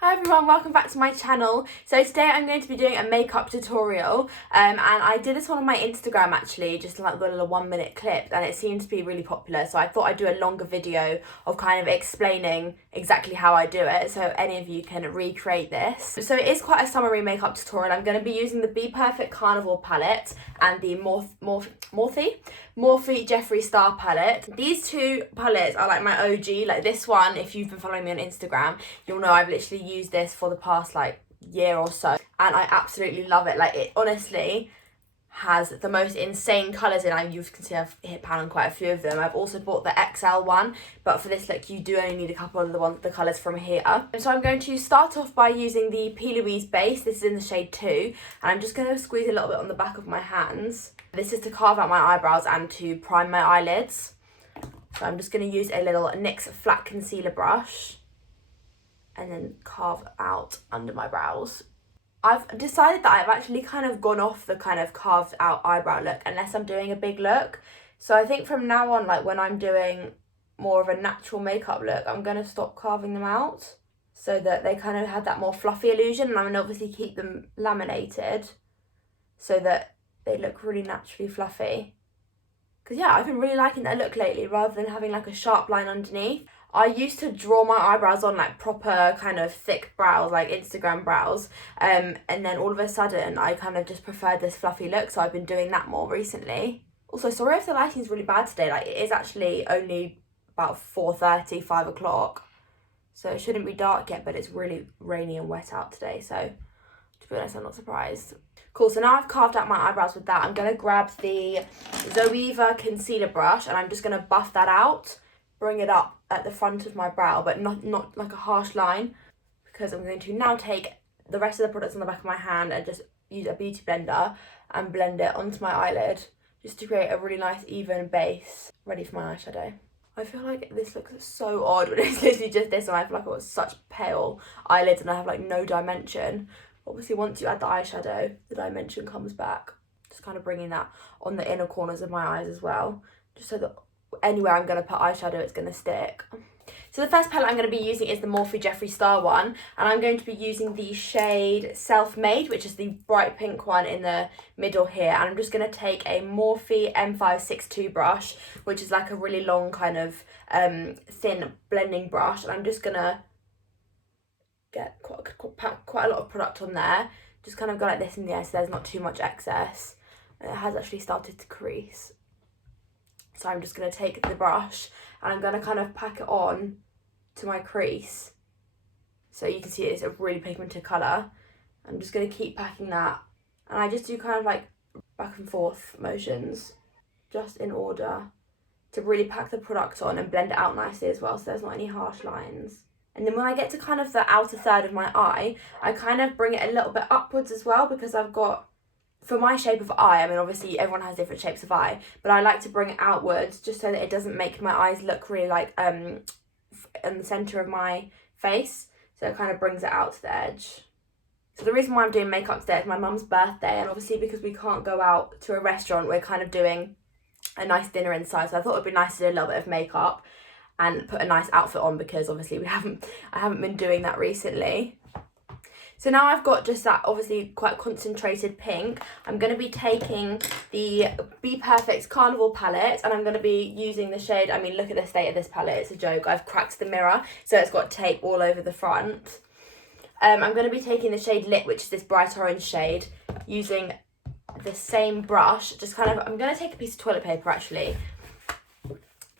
Hi everyone, welcome back to my channel. So today I'm going to be doing a makeup tutorial and I did this one on my Instagram actually, just like a little 1-minute clip, and it seemed to be really popular, so I thought I'd do a longer video of kind of explaining exactly how I do it so any of you can recreate this. So it is quite a summery makeup tutorial. I'm going to be using the Be Perfect Carnival palette and the Morphe X Jeffree Star palette. These two palettes are like my OG. Like this one, if you've been following me on Instagram, you'll know I've literally used this for the past like year or so and I absolutely love it. Like it honestly has the most insane colours in. You can see I've hit pan on quite a few of them. I've also bought the XL one, but for this look you do only need a couple of the colours from here. And so I'm going to start off by using the Louise base. This is in the shade 2 and I'm just going to squeeze a little bit on the back of my hands. This is to carve out my eyebrows and to prime my eyelids. So I'm just going to use a little NYX flat concealer brush and then carve out under my brows. I've decided that I've actually kind of gone off the kind of carved out eyebrow look unless I'm doing a big look. So I think from now on, like when I'm doing more of a natural makeup look, I'm going to stop carving them out so that they kind of have that more fluffy illusion, and I'm going to obviously keep them laminated so that they look really naturally fluffy. Because yeah, I've been really liking that look lately rather than having like a sharp line underneath. I used to draw my eyebrows on like proper kind of thick brows, like Instagram brows, and then all of a sudden I kind of just preferred this fluffy look, so I've been doing that more recently. Also, sorry if the lighting's really bad today. Like it is actually only about 4:30, 5 o'clock, so it shouldn't be dark yet, but it's really rainy and wet out today, so to be honest I'm not surprised. Cool, so now I've carved out my eyebrows with that. I'm going to grab the Zoeva concealer brush and I'm just going to buff that out, bring it up at the front of my brow, but not like a harsh line, because I'm going to now take the rest of the products on the back of my hand and just use a beauty blender and blend it onto my eyelid just to create a really nice even base ready for my eyeshadow. I feel like this looks so odd when it's literally just this one. I feel like I've got such pale eyelids and I have like no dimension. Obviously once you add the eyeshadow, the dimension comes back. Just kind of bringing that on the inner corners of my eyes as well, just so that anywhere I'm going to put eyeshadow it's going to stick. So the first palette I'm going to be using is the Morphe X Jeffree Star one, and I'm going to be using the shade Self-Made, which is the bright pink one in the middle here, and I'm just going to take a Morphe M562 brush, which is like a really long kind of thin blending brush, and I'm just going to get quite a lot of product on there. Just kind of go like this in the air so there's not too much excess, and it has actually started to crease. So I'm just going to take the brush and I'm going to kind of pack it on to my crease. So you can see it's a really pigmented colour. I'm just going to keep packing that. And I just do kind of like back and forth motions, just in order to really pack the product on and blend it out nicely as well, so there's not any harsh lines. And then when I get to kind of the outer third of my eye, I kind of bring it a little bit upwards as well, because I've got, for my shape of eye, I mean obviously everyone has different shapes of eye, but I like to bring it outwards just so that it doesn't make my eyes look really like in the centre of my face. So it kind of brings it out to the edge. So the reason why I'm doing makeup today is my mum's birthday, and obviously because we can't go out to a restaurant, we're kind of doing a nice dinner inside. So I thought it'd be nice to do a little bit of makeup and put a nice outfit on, because obviously I haven't been doing that recently. So now I've got just that obviously quite concentrated pink. I'm going to be taking the Be Perfect Carnival palette and I'm going to be using the shade, I mean look at the state of this palette, it's a joke. I've cracked the mirror so it's got tape all over the front. I'm going to be taking the shade Lit, which is this bright orange shade, using the same brush. Just kind of, I'm going to take a piece of toilet paper actually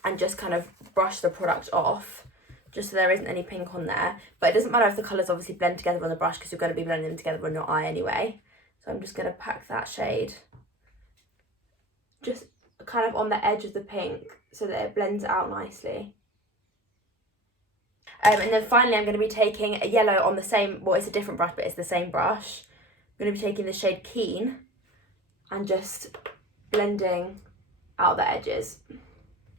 and just kind of brush the product off, just so there isn't any pink on there. But it doesn't matter if the colours obviously blend together on the brush, because you're going to be blending them together on your eye anyway. So I'm just going to pack that shade just kind of on the edge of the pink so that it blends out nicely. And then finally I'm going to be taking a yellow on the same, well it's a different brush but it's the same brush. I'm going to be taking the shade Keen and just blending out the edges.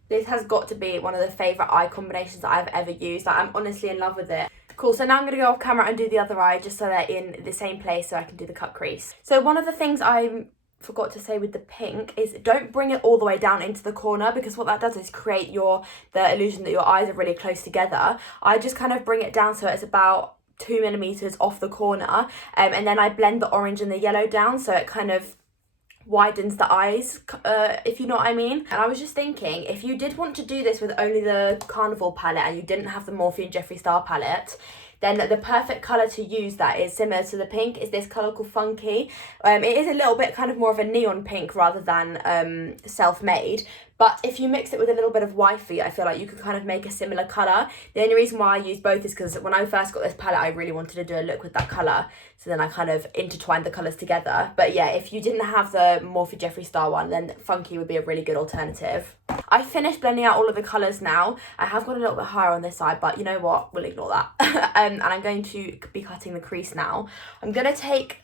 This has got to be one of the favourite eye combinations that I've ever used. Like, I'm honestly in love with it. Cool, so now I'm going to go off camera and do the other eye just so they're in the same place so I can do the cut crease. So one of the things I forgot to say with the pink is don't bring it all the way down into the corner, because what that does is create the illusion that your eyes are really close together. I just kind of bring it down so it's about 2mm off the corner, and then I blend the orange and the yellow down so it kind of widens the eyes, if you know what I mean. And I was just thinking, if you did want to do this with only the Carnival palette and you didn't have the Morphe X Jeffree Star palette, then the perfect colour to use that is similar to the pink is this colour called Funky. It is a little bit kind of more of a neon pink rather than self-made, but if you mix it with a little bit of wifey, I feel like you could kind of make a similar colour. The only reason why I use both is because when I first got this palette, I really wanted to do a look with that colour, so then I kind of intertwined the colours together. But yeah, if you didn't have the Morphe X Jeffree Star one, then Funky would be a really good alternative. I finished blending out all of the colours now. I have got a little bit higher on this side, but you know what, we'll ignore that. And I'm going to be cutting the crease now. I'm going to take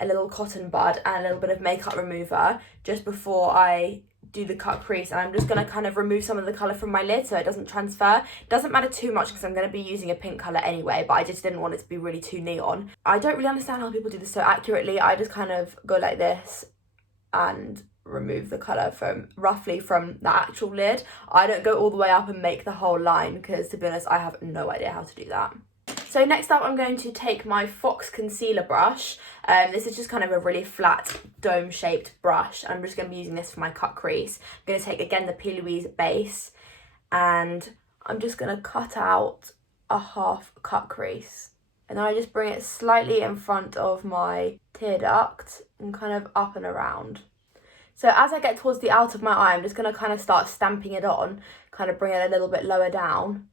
a little cotton bud and a little bit of makeup remover just before I do the cut crease, and I'm just going to kind of remove some of the colour from my lid so it doesn't transfer. It doesn't matter too much because I'm going to be using a pink colour anyway, but I just didn't want it to be really too neon. I don't really understand how people do this so accurately. I just kind of go like this and remove the colour from roughly from the actual lid. I don't go all the way up and make the whole line because, to be honest, I have no idea how to do that. So next up, I'm going to take my Fox concealer brush. This is just kind of a really flat dome-shaped brush. I'm just going to be using this for my cut crease. I'm going to take, again, the P. Louise base, and I'm just going to cut out a half cut crease. And then I just bring it slightly in front of my tear duct and kind of up and around. So as I get towards the outer of my eye, I'm just going to kind of start stamping it on, kind of bring it a little bit lower down,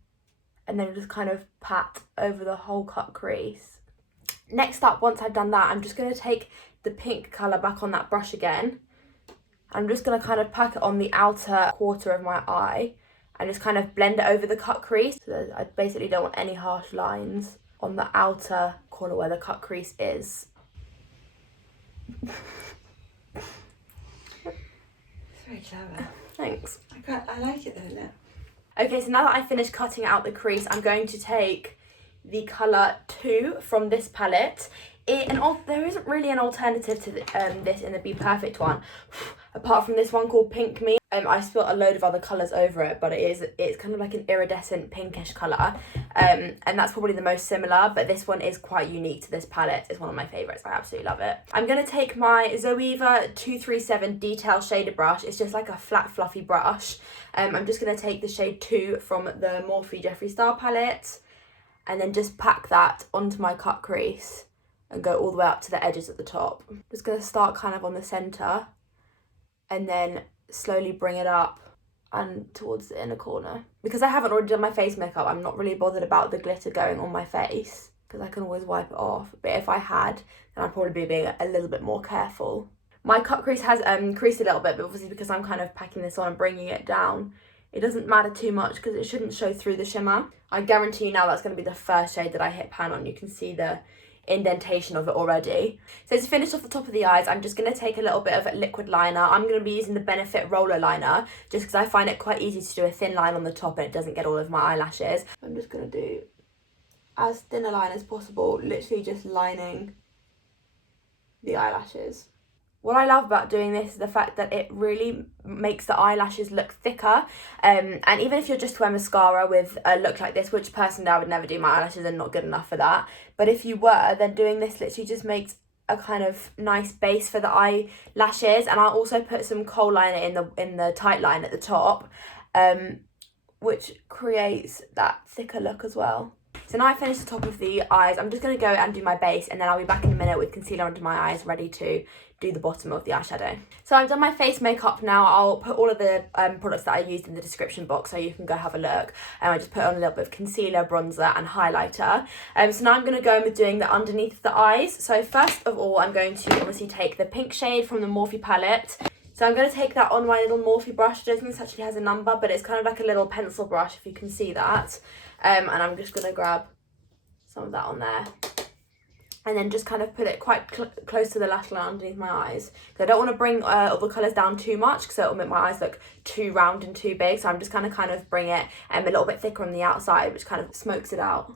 and then just kind of pat over the whole cut crease. Next up, once I've done that, I'm just going to take the pink colour back on that brush again. I'm just going to kind of pack it on the outer quarter of my eye and just kind of blend it over the cut crease. So I basically don't want any harsh lines on the outer corner where the cut crease is. Very clever. Thanks. I like it though, look. Okay, so now that I've finished cutting out the crease, I'm going to take the colour 2 from this palette. There isn't really an alternative to this in the Be Perfect one, apart from this one called Pink Me. I spilt a load of other colours over it, but it's kind of like an iridescent pinkish colour, and that's probably the most similar, but this one is quite unique to this palette. It's one of my favourites. I absolutely love it. I'm going to take my Zoeva 237 Detail Shader Brush. It's just like a flat, fluffy brush. I'm just going to take the shade 2 from the Morphe Jeffree Star palette, and then just pack that onto my cut crease and go all the way up to the edges at the top. I'm just going to start kind of on the centre and then slowly bring it up and towards the inner corner. Because I haven't already done my face makeup, I'm not really bothered about the glitter going on my face because I can always wipe it off. But if I had, then I'd probably be being a little bit more careful. My cut crease has creased a little bit, but obviously because I'm kind of packing this on and bringing it down, it doesn't matter too much because it shouldn't show through the shimmer. I guarantee you now that's going to be the first shade that I hit pan on. You can see the indentation of it already. So to finish off the top of the eyes, I'm just going to take a little bit of a liquid liner. I'm going to be using the Benefit Roller Liner just because I find it quite easy to do a thin line on the top and it doesn't get all of my eyelashes. I'm just going to do as thin a line as possible, literally just lining the eyelashes. What I love about doing this is the fact that it really makes the eyelashes look thicker, and even if you're just to wear mascara with a look like this, which personally I would never do, my eyelashes are not good enough for that, but if you were, then doing this literally just makes a kind of nice base for the eyelashes. And I'll also put some kohl liner in the tight line at the top, which creates that thicker look as well. So now I finished the top of the eyes, I'm just going to go and do my base, and then I'll be back in a minute with concealer under my eyes ready to do the bottom of the eyeshadow. So I've done my face makeup now. I'll put all of the products that I used in the description box so you can go have a look. I just put on a little bit of concealer, bronzer and highlighter. So now I'm going to go in with doing the underneath of the eyes. So first of all, I'm going to obviously take the pink shade from the Morphe palette. So I'm going to take that on my little Morphe brush. I don't think this actually has a number, but it's kind of like a little pencil brush, if you can see that. And I'm just going to grab some of that on there. And then just kind of put it quite close to the lash line underneath my eyes. Because I don't want to bring all the colours down too much because it'll make my eyes look too round and too big. So I'm just kind of bring it a little bit thicker on the outside, which kind of smokes it out.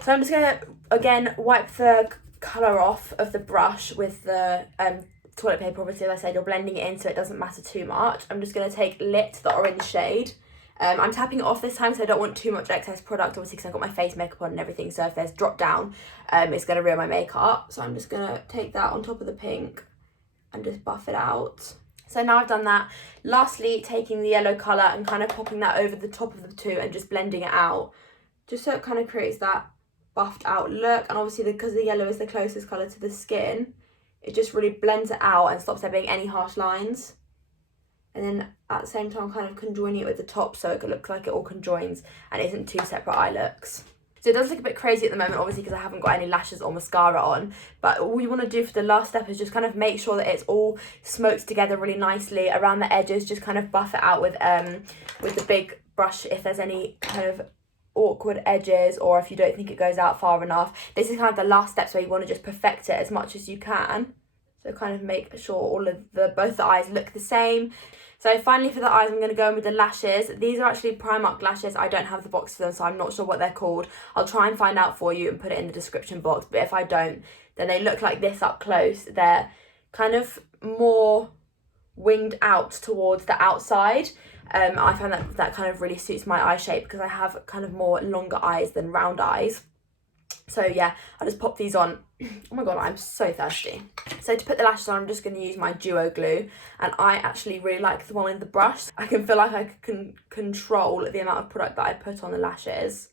So I'm just going to, again, wipe the colour off of the brush with the toilet paper. Obviously, as I said, you're blending it in so it doesn't matter too much. I'm just going to take Lit, the orange shade, I'm tapping it off this time, so I don't want too much excess product, obviously, because I've got my face makeup on and everything. So if there's drop down, it's going to ruin my makeup. So I'm just going to take that on top of the pink and just buff it out. So now I've done that. Lastly, taking the yellow colour and kind of popping that over the top of the two and just blending it out, just so it kind of creates that buffed out look. And obviously, because the yellow is the closest colour to the skin, it just really blends it out and stops there being any harsh lines. And then at the same time, kind of conjoining it with the top so it looks like it all conjoins and isn't two separate eye looks. So it does look a bit crazy at the moment, obviously, because I haven't got any lashes or mascara on. But all you want to do for the last step is just kind of make sure that it's all smoked together really nicely around the edges. Just kind of buff it out with the big brush if there's any kind of awkward edges, or if you don't think it goes out far enough. This is kind of the last steps where you want to just perfect it as much as you can. So kind of make sure all of both the eyes look the same. So finally for the eyes, I'm going to go in with the lashes. These are actually Primark lashes. I don't have the box for them, so I'm not sure what they're called. I'll try and find out for you and put it in the description box. But if I don't, then they look like this up close. They're kind of more winged out towards the outside. I find that kind of really suits my eye shape because I have kind of more longer eyes than round eyes. So yeah, I'll just pop these on. Oh my god, I'm so thirsty. So to put the lashes on, I'm just going to use my duo glue, and I actually really like the one with the brush. I can feel like I can control the amount of product that I put on the lashes.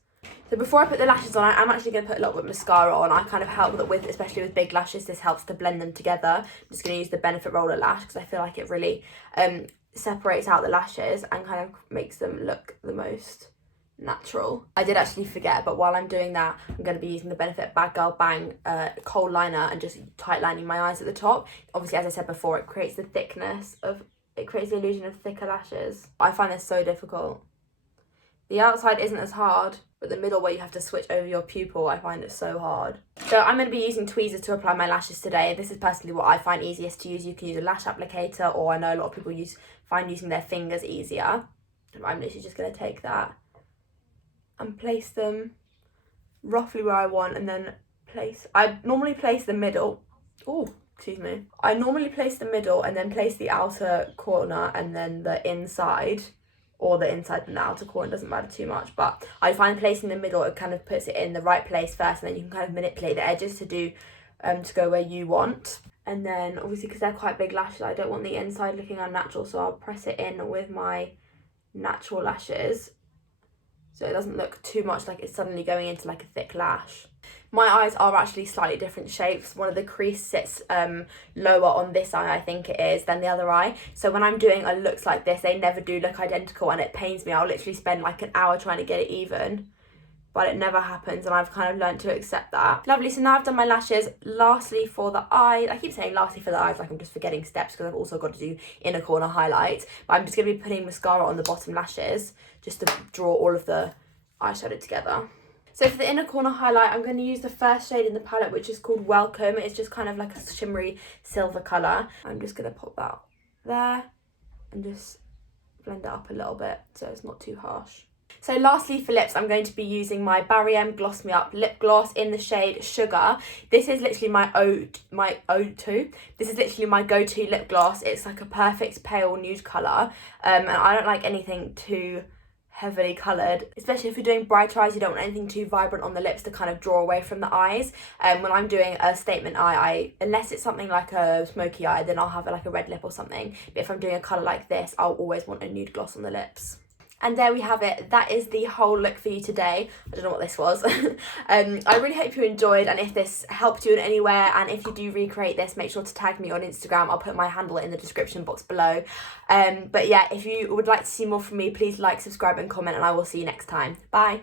So before I put the lashes on, I'm actually going to put a little bit of mascara on. I kind of help with, especially with big lashes, this helps to blend them together. I'm just going to use the Benefit Roller Lash because I feel like it really separates out the lashes and kind of makes them look the most natural. I did actually forget, but while I'm doing that, I'm going to be using the Benefit Bad Girl Bang kohl liner and just tight lining my eyes at the top. Obviously, as I said before, it creates the illusion of thicker lashes. I find this so difficult. The outside isn't as hard, but the middle where you have to switch over your pupil, I find it so hard. So I'm going to be using tweezers to apply my lashes today. This is personally what I find easiest to use. You can use a lash applicator, or I know a lot of people find using their fingers easier. I'm literally just going to take that and place them roughly where I want, and then I normally place the middle. I normally place the middle and then place the outer corner and then the inside, or the inside and the outer corner, doesn't matter too much. But I find placing the middle, it kind of puts it in the right place first, and then you can kind of manipulate the edges to go where you want. And then obviously, because they're quite big lashes, I don't want the inside looking unnatural, so I'll press it in with my natural lashes so it doesn't look too much like it's suddenly going into like a thick lash. My eyes are actually slightly different shapes. One of the crease sits lower on this eye, I think it is, than the other eye. So when I'm doing looks like this, they never do look identical, and it pains me. I'll literally spend like an hour trying to get it even, but it never happens, and I've kind of learned to accept that. Lovely, so now I've done my lashes. Lastly for the eyes, I keep saying lastly for the eyes like I'm just forgetting steps because I've also got to do inner corner highlight. But I'm just going to be putting mascara on the bottom lashes just to draw all of the eyeshadow together. So for the inner corner highlight, I'm going to use the first shade in the palette, which is called Welcome. It's just kind of like a shimmery silver colour. I'm just going to pop that there and just blend it up a little bit so it's not too harsh. So lastly for lips, I'm going to be using my Barry M Gloss Me Up lip gloss in the shade Sugar. This is literally my O2. This is literally my go-to lip gloss. It's like a perfect pale nude colour, and I don't like anything too heavily coloured, especially if you're doing brighter eyes. You don't want anything too vibrant on the lips to kind of draw away from the eyes. When I'm doing a statement eye, unless it's something like a smoky eye, then I'll have like a red lip or something. But if I'm doing a colour like this, I'll always want a nude gloss on the lips. And there we have it. That is the whole look for you today. I don't know what this was. I really hope you enjoyed, and if this helped you in any way, and if you do recreate this, make sure to tag me on Instagram. I'll put my handle in the description box below. But yeah, if you would like to see more from me, please like, subscribe and comment, and I will see you next time. Bye.